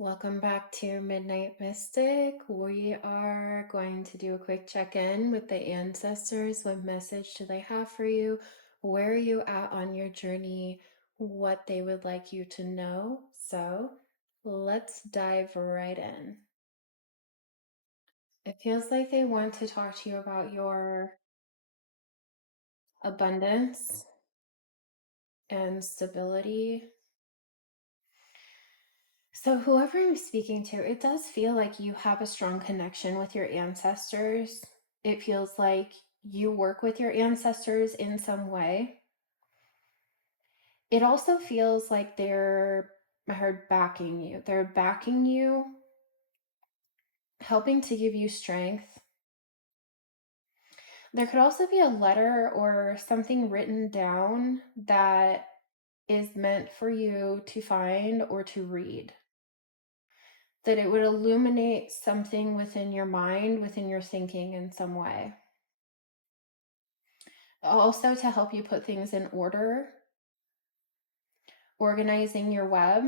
Welcome back to Midnight Mystic. We are going to do a quick check-in with the ancestors. What message do they have for you? Where are you at on your journey? What they would like you to know. So let's dive right in. It feels like they want to talk to you about your abundance and stability. So, whoever I'm speaking to, it does feel like you have a strong connection with your ancestors. It feels like you work with your ancestors in some way. It also feels like I heard backing you. They're backing you, helping to give you strength. There could also be a letter or something written down that is meant for you to find or to read. That it would illuminate something within your mind, within your thinking in some way. Also to help you put things in order, organizing your web,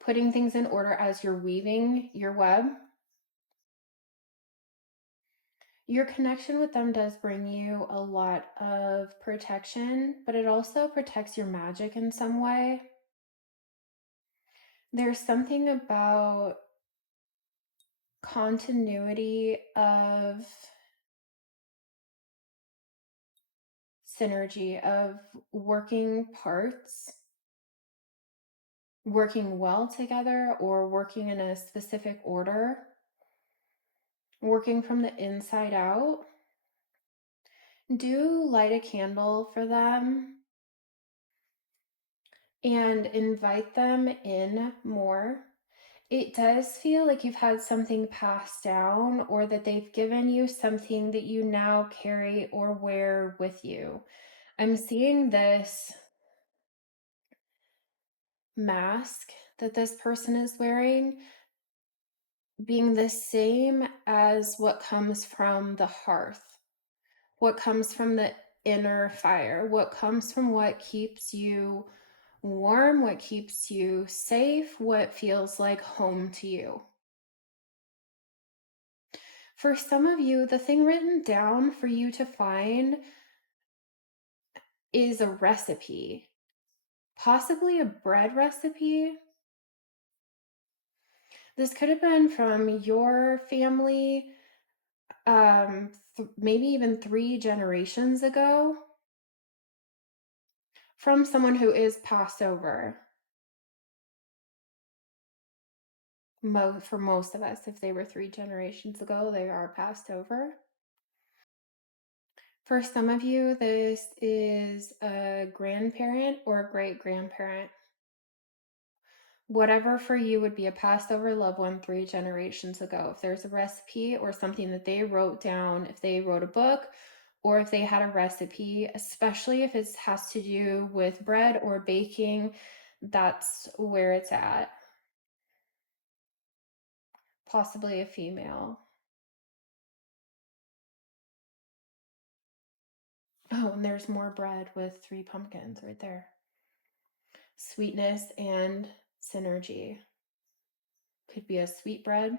putting things in order as you're weaving your web. Your connection with them does bring you a lot of protection, but it also protects your magic in some way. There's something about continuity of synergy, of working parts, working well together or working in a specific order, working from the inside out. Do light a candle for them and invite them in more. It does feel like you've had something passed down or that they've given you something that you now carry or wear with you. I'm seeing this mask that this person is wearing being the same as what comes from the hearth, what comes from the inner fire, what comes from what keeps you warm, what keeps you safe, what feels like home to you. For some of you, the thing written down for you to find is a recipe, possibly a bread recipe. This could have been from your family, maybe even 3 generations ago, from someone who is passed over. For most of us, if they were 3 generations ago, they are passed over. For some of you, this is a grandparent or a great-grandparent. Whatever for you would be a passed over loved one 3 generations ago. If there's a recipe or something that they wrote down, if they wrote a book, or if they had a recipe, especially if it has to do with bread or baking, that's where it's at. Possibly a female. Oh, and there's more bread with 3 pumpkins right there. Sweetness and synergy. Could be a sweet bread.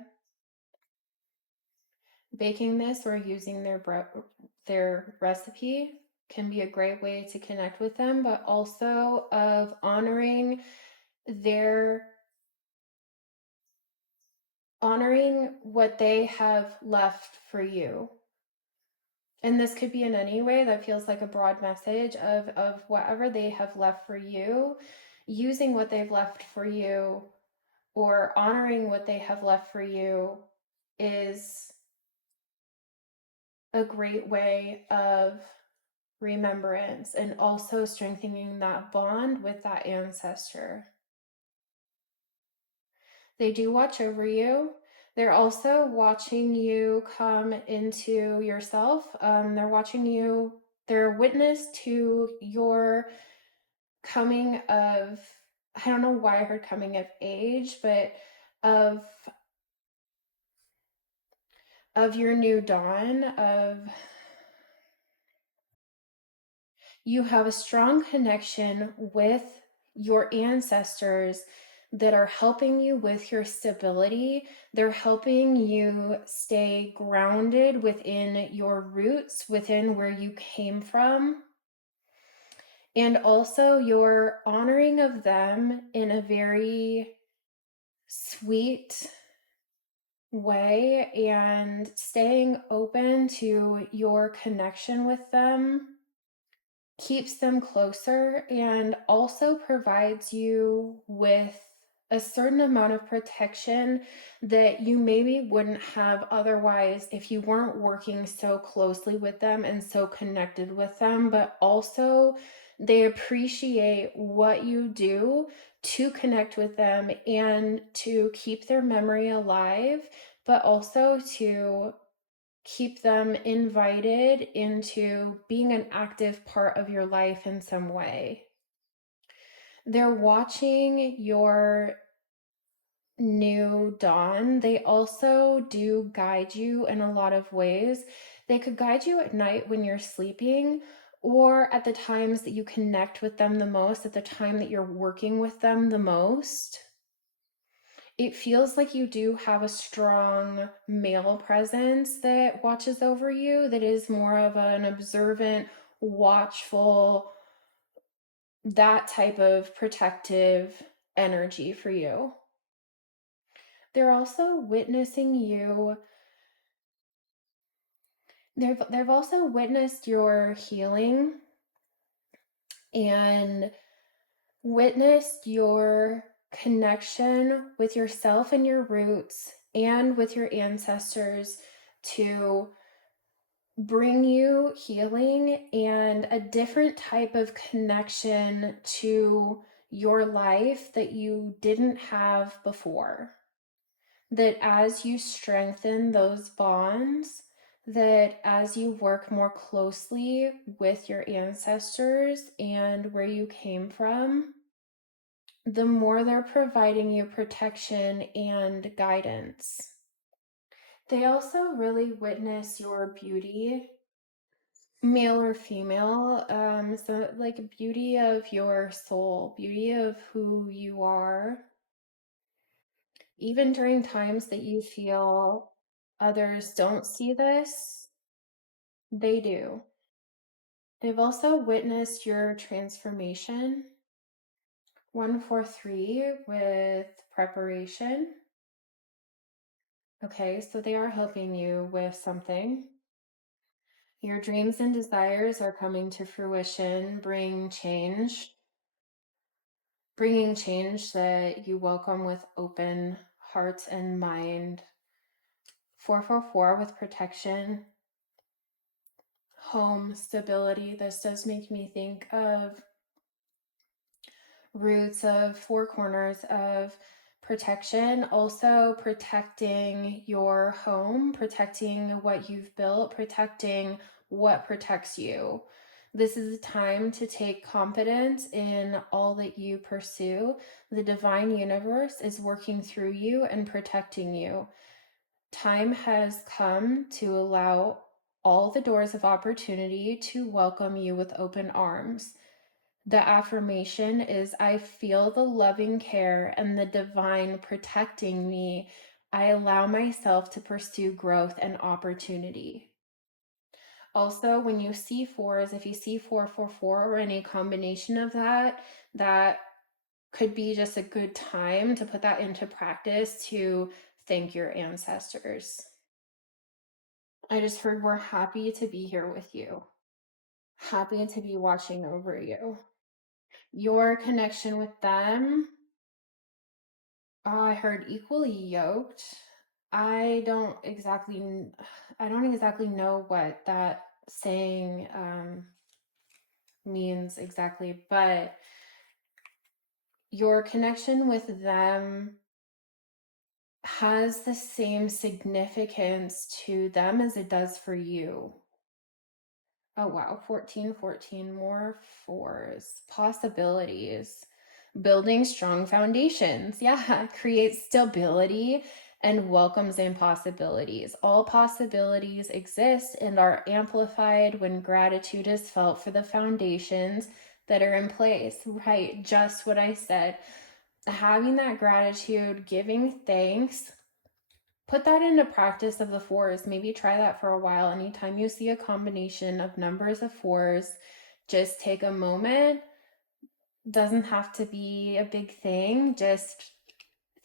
Baking this or using their recipe can be a great way to connect with them, but also of honoring what they have left for you. And this could be in any way that feels like a broad message of whatever they have left for you, using what they've left for you or honoring what they have left for you is a great way of remembrance and also strengthening that bond with that ancestor. They do watch over you. They're also watching you come into yourself. They're watching you, they're a witness to your coming of, I don't know why I heard coming of age, but of your new dawn, of you have a strong connection with your ancestors that are helping you with your stability. They're helping you stay grounded within your roots, within where you came from. And also, you're honoring of them in a very sweet way and staying open to your connection with them keeps them closer and also provides you with a certain amount of protection that you maybe wouldn't have otherwise if you weren't working so closely with them and so connected with them. But also, they appreciate what you do to connect with them and to keep their memory alive, but also to keep them invited into being an active part of your life in some way. They're watching your new dawn. They also do guide you in a lot of ways. They could guide you at night when you're sleeping, or at the times that you connect with them the most, at the time that you're working with them the most. It feels like you do have a strong male presence that watches over you, that is more of an observant, watchful, that type of protective energy for you. They're also witnessing you. They've also witnessed your healing and witnessed your connection with yourself and your roots and with your ancestors to bring you healing and a different type of connection to your life that you didn't have before. That as you strengthen those bonds, that as you work more closely with your ancestors and where you came from, the more they're providing you protection and guidance. They also really witness your beauty, male or female, so like beauty of your soul, beauty of who you are. Even during times that you feel others don't see this, they do. They've also witnessed your transformation. 143 with preparation. Okay, so they are helping you with something. Your dreams and desires are coming to fruition, bringing change that you welcome with open hearts and mind. 444 with protection, home, stability. This does make me think of roots of four corners of protection, also protecting your home, protecting what you've built, protecting what protects you. This is a time to take confidence in all that you pursue. The divine universe is working through you and protecting you. Time has come to allow all the doors of opportunity to welcome you with open arms. The affirmation is, I feel the loving care and the divine protecting me. I allow myself to pursue growth and opportunity. Also, when you see fours, if you see 444 or any combination of that, that could be just a good time to put that into practice to thank your ancestors. I just heard we're happy to be here with you, happy to be watching over you. Your connection with them, oh, I heard equally yoked. I don't exactly, I don't exactly know what that saying means exactly, but your connection with them has the same significance to them as it does for you. Oh wow, 14, 14 more fours. Possibilities. Building strong foundations. Yeah, creates stability and welcomes in possibilities. All possibilities exist and are amplified when gratitude is felt for the foundations that are in place. Right, just what I said. having that gratitude, giving thanks, put that into practice of the fours. Maybe try that for a while. Anytime you see a combination of numbers of fours, just take a moment. Doesn't have to be a big thing. Just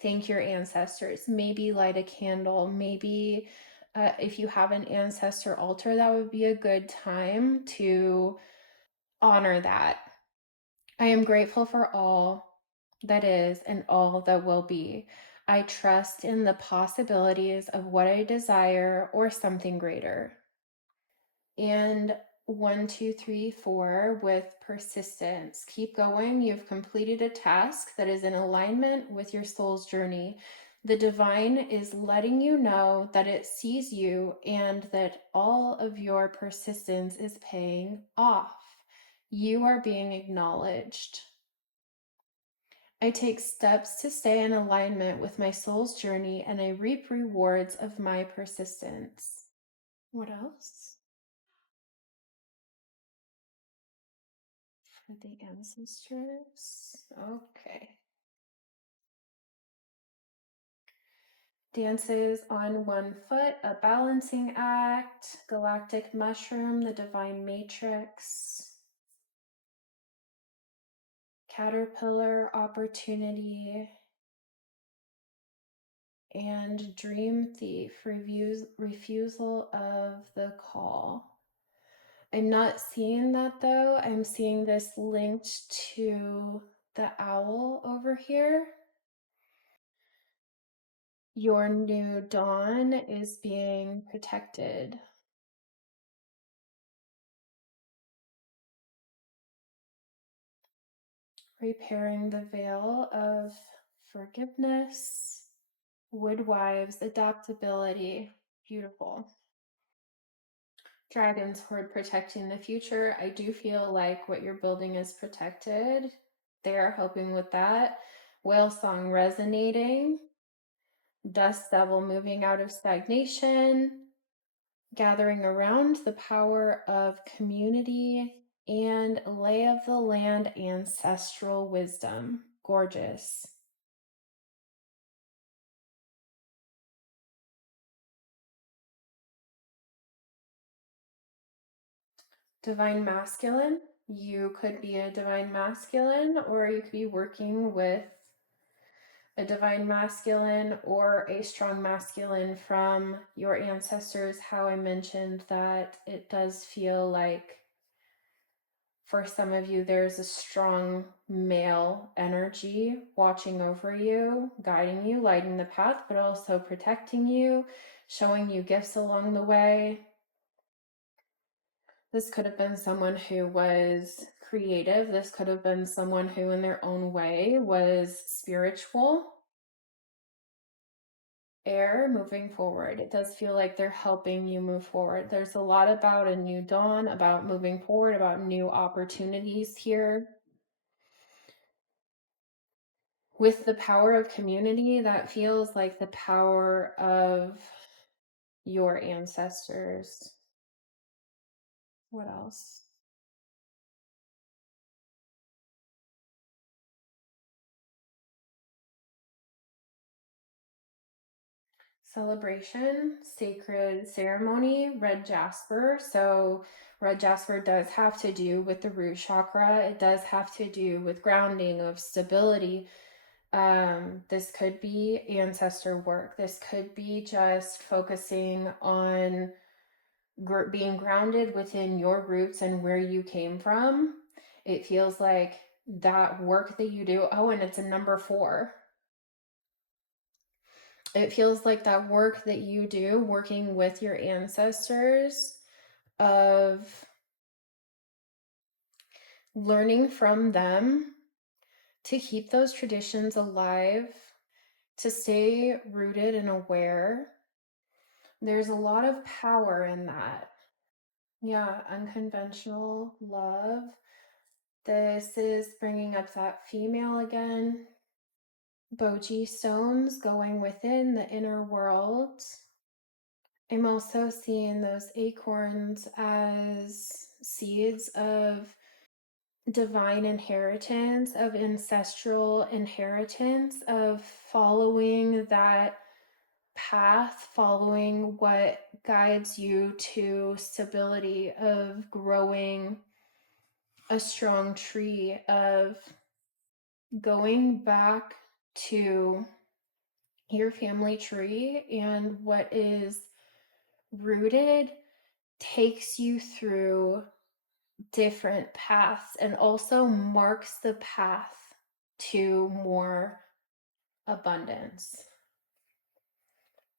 thank your ancestors. Maybe light a candle. Maybe if you have an ancestor altar, that would be a good time to honor that. I am grateful for all that is and all that will be. I trust in the possibilities of what I desire or something greater. And 1, 2, 3, 4 with persistence. Keep going. You've completed a task that is in alignment with your soul's journey. The divine is letting you know that it sees you and that all of your persistence is paying off. You are being acknowledged. I take steps to stay in alignment with my soul's journey and I reap rewards of my persistence. What else? For the ancestors. Okay. Dances on 1 foot, a balancing act, galactic mushroom, the divine matrix, caterpillar, opportunity, and dream thief, refusal of the call. I'm not seeing that though. I'm seeing this linked to the owl over here. Your new dawn is being protected. Repairing the veil of forgiveness. Woodwives, adaptability. Beautiful. Dragon's Horde, protecting the future. I do feel like what you're building is protected. They're helping with that. Whale song resonating. Dust devil, moving out of stagnation. Gathering around, the power of community. And lay of the land, ancestral wisdom. Gorgeous. Divine masculine. You could be a divine masculine, or you could be working with a divine masculine or a strong masculine from your ancestors. How I mentioned that it does feel like for some of you there's a strong male energy watching over you, guiding you, lighting the path, but also protecting you, showing you gifts along the way. This could have been someone who was creative. This could have been someone who in their own way was spiritual. Air, moving forward. It does feel like they're helping you move forward. There's a lot about a new dawn, about moving forward, about new opportunities here. With the power of community, that feels like the power of your ancestors. What else? Celebration, sacred ceremony, Red Jasper. So Red Jasper does have to do with the root chakra. It does have to do with grounding, of stability. This could be ancestor work. This could be just focusing on being grounded within your roots and where you came from. It feels like that work that you do. Oh, and it's a number 4. It feels like that work that you do working with your ancestors, of learning from them to keep those traditions alive, to stay rooted and aware. There's a lot of power in that. Yeah, unconventional love. This is bringing up that female again. Boji stones, going within the inner world. I'm also seeing those acorns as seeds of divine inheritance, of ancestral inheritance, of following that path, following what guides you to stability, of growing a strong tree, of going back to your family tree, and what is rooted takes you through different paths and also marks the path to more abundance.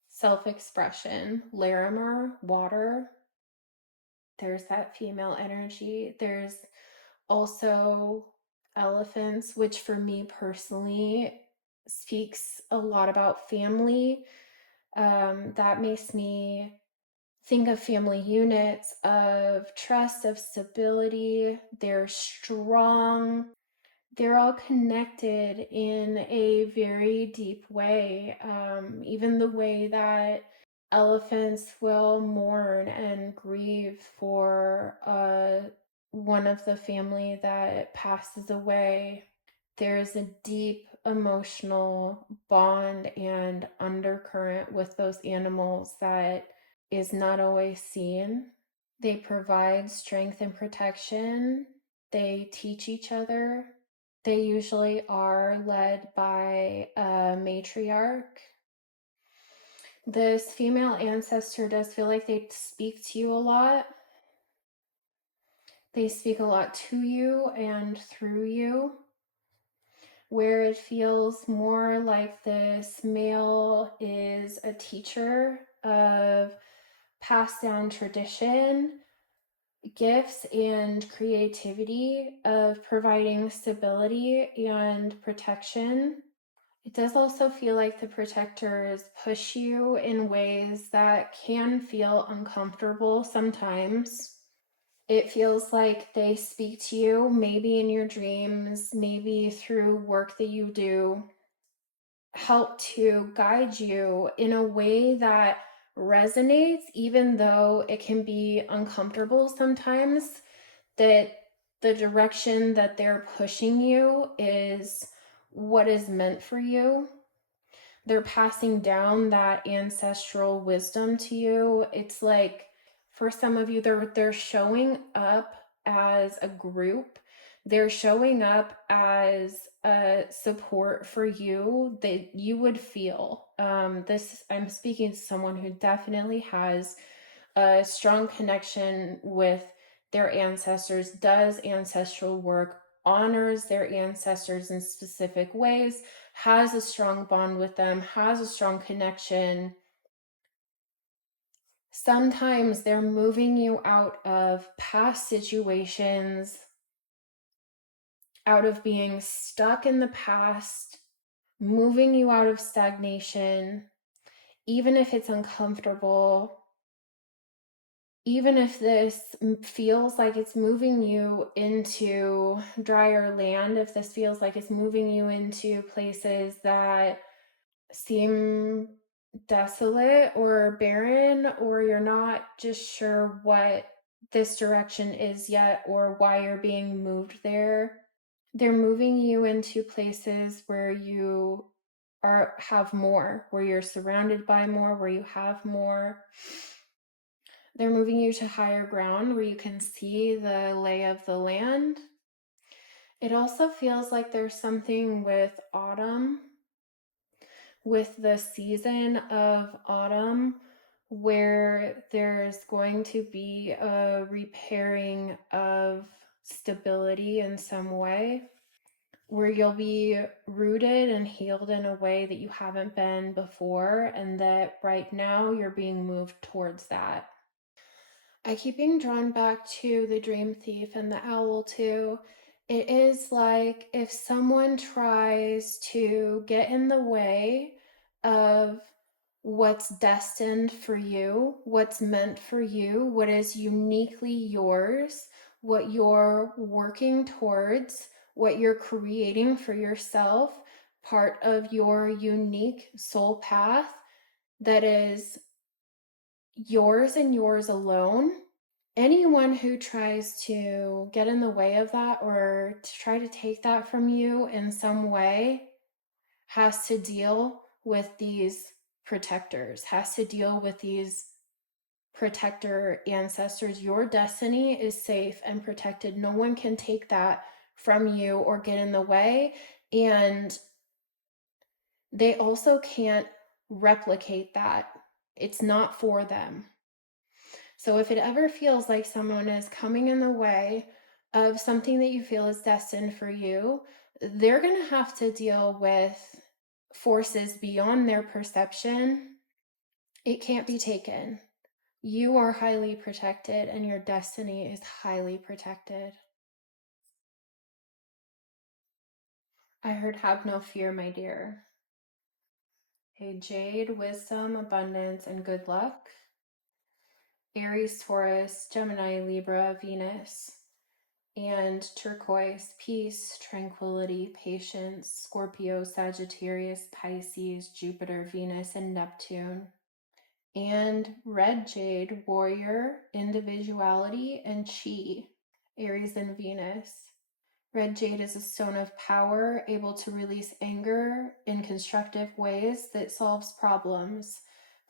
Self-expression, Larimer, water, there's that female energy. There's also elephants, which for me personally speaks a lot about family. That makes me think of family units, of trust, of stability. They're strong. They're all connected in a very deep way. Even the way that elephants will mourn and grieve for one of the family that passes away. There's a deep emotional bond and undercurrent with those animals that is not always seen. They provide strength and protection. They teach each other. They usually are led by a matriarch. This female ancestor does feel like they speak to you a lot. They speak a lot to you and through you, where it feels more like this male is a teacher of passed down tradition, gifts, and creativity, of providing stability and protection. It does also feel like the protectors push you in ways that can feel uncomfortable sometimes. It feels like they speak to you, maybe in your dreams, maybe through work that you do, help to guide you in a way that resonates, even though it can be uncomfortable sometimes, that the direction that they're pushing you is what is meant for you. They're passing down that ancestral wisdom to you. It's like, for some of you, they're showing up as a group. They're showing up as a support for you that you would feel. I'm speaking to someone who definitely has a strong connection with their ancestors, does ancestral work, honors their ancestors in specific ways, has a strong bond with them, has a strong connection. Sometimes they're moving you out of past situations, out of being stuck in the past, moving you out of stagnation, even if it's uncomfortable. Even if this feels like it's moving you into drier land, if this feels like it's moving you into places that seem desolate or barren, or you're not just sure what this direction is yet or why you're being moved there, they're moving you into places where you have more, where you're surrounded by more, where you have more. They're moving you to higher ground where you can see the lay of the land. It also feels like there's something with autumn, with the season of autumn, where there's going to be a repairing of stability in some way, where you'll be rooted and healed in a way that you haven't been before, and that right now you're being moved towards that. I keep being drawn back to the dream thief and the owl too. It is like if someone tries to get in the way of what's destined for you, what's meant for you, what is uniquely yours, what you're working towards, what you're creating for yourself, part of your unique soul path that is yours and yours alone. anyone who tries to get in the way of that or to try to take that from you in some way has to deal with these protectors, has to deal with these protector ancestors. Your destiny is safe and protected. No one can take that from you or get in the way. And they also can't replicate that. It's not for them. So if it ever feels like someone is coming in the way of something that you feel is destined for you, they're going to have to deal with forces beyond their perception. It can't be taken. You are highly protected and your destiny is highly protected. I heard have no fear, my dear. Okay, jade, wisdom, abundance, and good luck. Aries, Taurus, Gemini, Libra, Venus. And turquoise, peace, tranquility, patience, Scorpio, Sagittarius, Pisces, Jupiter, Venus, and Neptune. And red jade, warrior, individuality, and chi, Aries and Venus. Red jade is a stone of power, able to release anger in constructive ways that solves problems.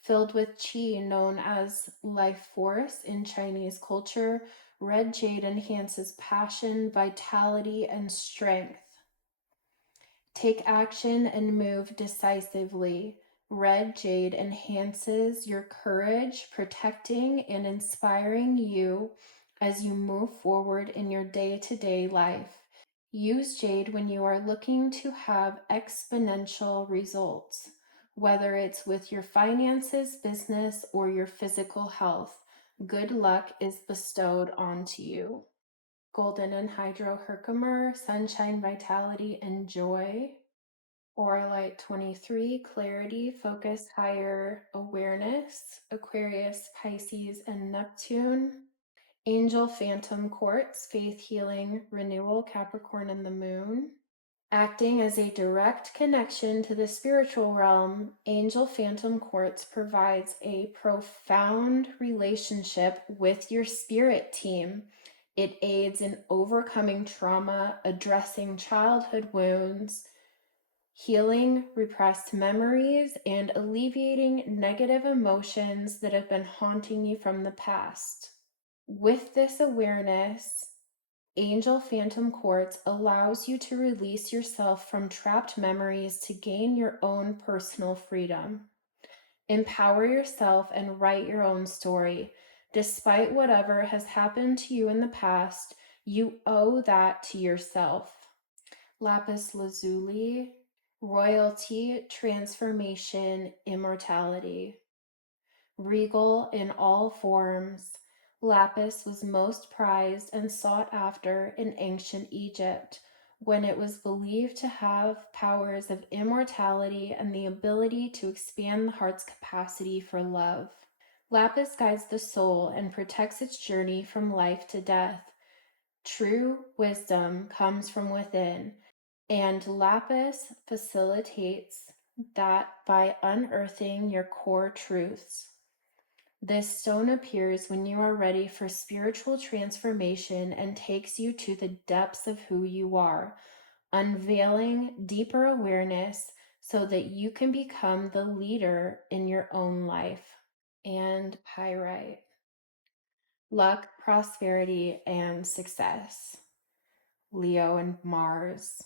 Filled with qi, known as life force in Chinese culture, red jade enhances passion, vitality, and strength. Take action and move decisively. Red jade enhances your courage, protecting and inspiring you as you move forward in your day-to-day life. Use jade when you are looking to have exponential results, whether it's with your finances, business, or your physical health. Good luck is bestowed onto you. Golden anhydro herkimer, sunshine, vitality, and joy. Auralite 23, clarity, focus, higher awareness. Aquarius, Pisces, and Neptune. Angel Phantom Quartz, faith, healing, renewal, Capricorn, and the moon. Acting as a direct connection to the spiritual realm, Angel Phantom Quartz provides a profound relationship with your spirit team. It aids in overcoming trauma, addressing childhood wounds, healing repressed memories, and alleviating negative emotions that have been haunting you from the past. With this awareness, Angel Phantom Quartz allows you to release yourself from trapped memories to gain your own personal freedom. Empower yourself and write your own story. Despite whatever has happened to you in the past, you owe that to yourself. Lapis lazuli, royalty, transformation, immortality. Regal in all forms, lapis was most prized and sought after in ancient Egypt, when it was believed to have powers of immortality and the ability to expand the heart's capacity for love. Lapis guides the soul and protects its journey from life to death. True wisdom comes from within, and lapis facilitates that by unearthing your core truths. This stone appears when you are ready for spiritual transformation and takes you to the depths of who you are, unveiling deeper awareness so that you can become the leader in your own life. And pyrite, luck, prosperity, and success. Leo and Mars.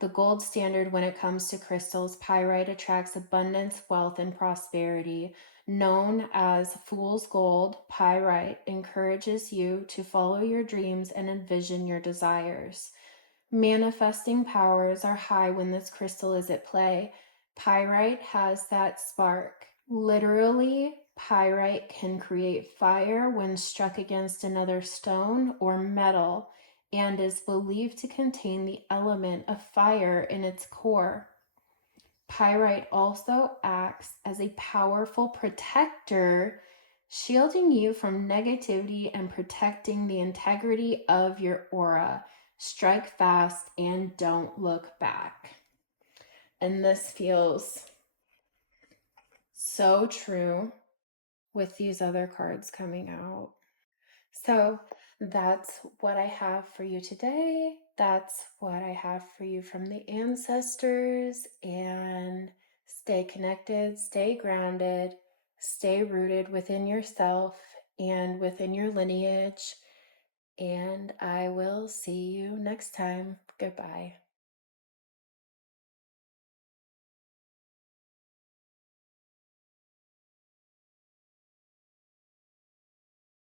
The gold standard when it comes to crystals, pyrite attracts abundance, wealth, and prosperity. Known as fool's gold, pyrite encourages you to follow your dreams and envision your desires. Manifesting powers are high when this crystal is at play. Pyrite has that spark. Literally, pyrite can create fire when struck against another stone or metal, and is believed to contain the element of fire in its core. Pyrite also acts as a powerful protector, shielding you from negativity and protecting the integrity of your aura. Strike fast and don't look back. And this feels so true with these other cards coming out. So that's what I have for you today. That's what I have for you from the ancestors. And stay connected, stay grounded, stay rooted within yourself and within your lineage. And I will see you next time. Goodbye.